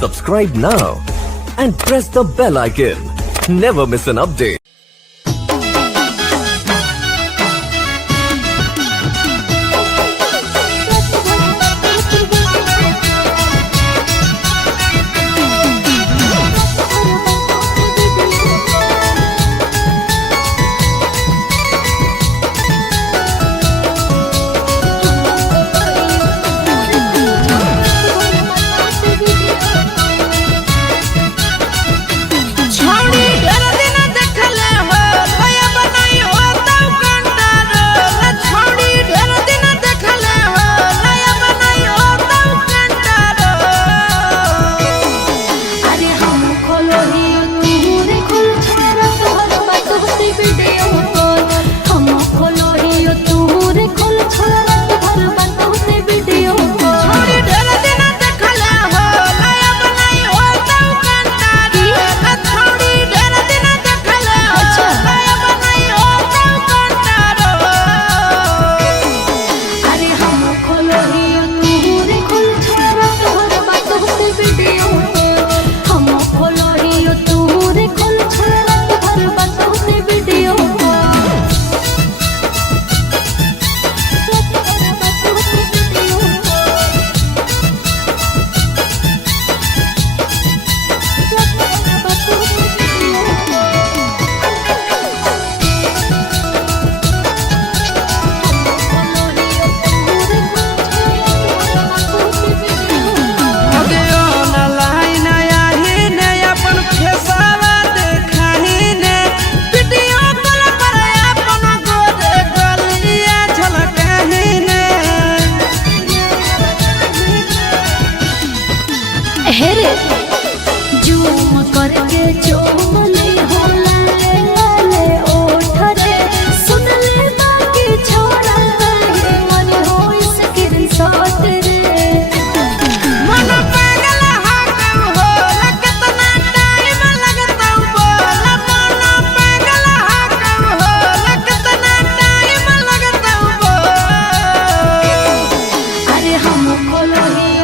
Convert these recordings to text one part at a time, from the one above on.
Subscribe now and press the bell icon. Never miss an update. Here zoom करके चोमले होला ले ओठरे सुन ले बाकी छोड़ा मन हो स्क्रीन शॉट रे मन पागल हाकम हो कितना टाइम लगता बोला मन पागल हाकम हो कितना टाइम लगता बोल अरे हम खोलो ही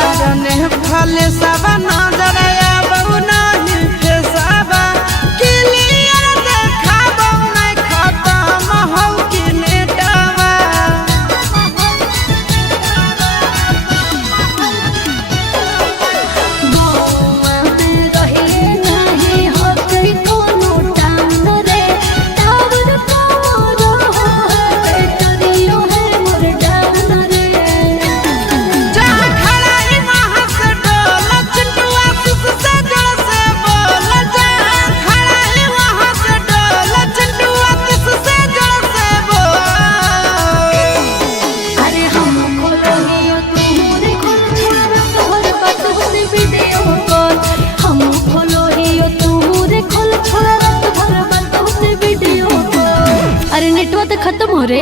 फले सब नजर आबू नहीं फेसाबा क्लियर देखाबू नहीं खत्म हो कि नेटावा बौआ में रही नहीं होते कोनो टांग रे टावर को रहो करियो है मोर डांग रे जहाँ खड़ा ही वहाँ से डोल चिंटुआ से जड़ से बोल जहाँ खड़ा ही वहाँ से डोल चिंटुआ से जड़ से बोल अरे हम खोलो ही तूने खोल छोड़ा तोहर बात होते वीडियो कॉल हम खोलो ही तूने खोल छोड़ा तोहर बात होते वीडियो कॉल अरे नेटवर्क खत्म हो रे।